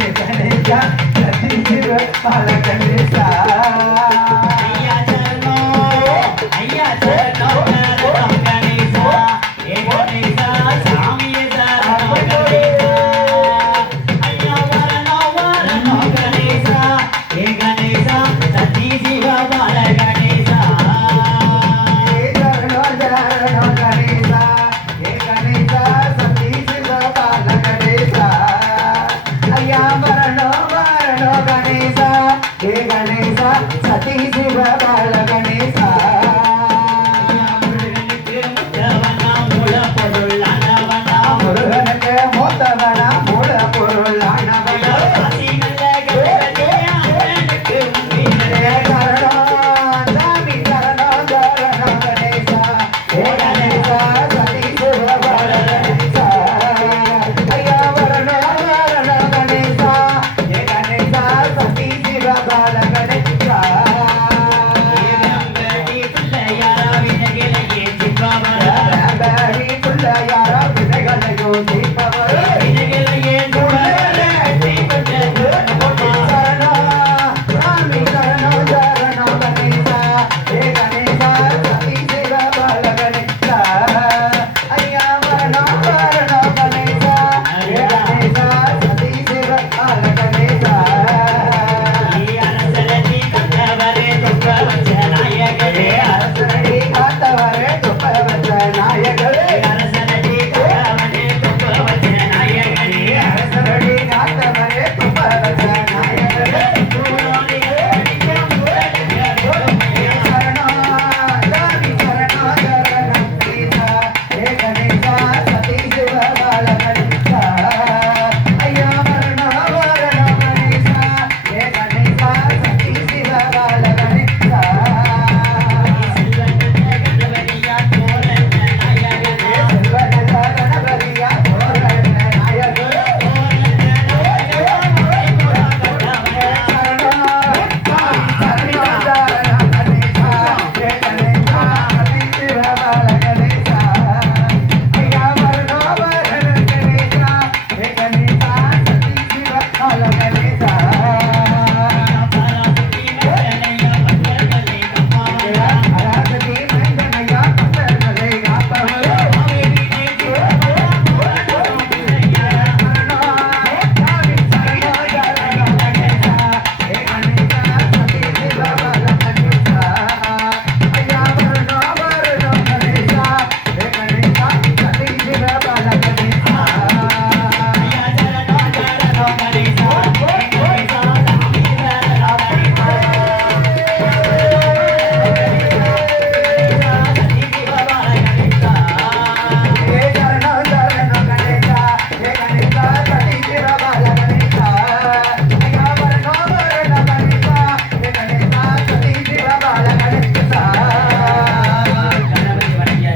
गणेशा गणेशा गणेशा बाळ गणेशा அரசு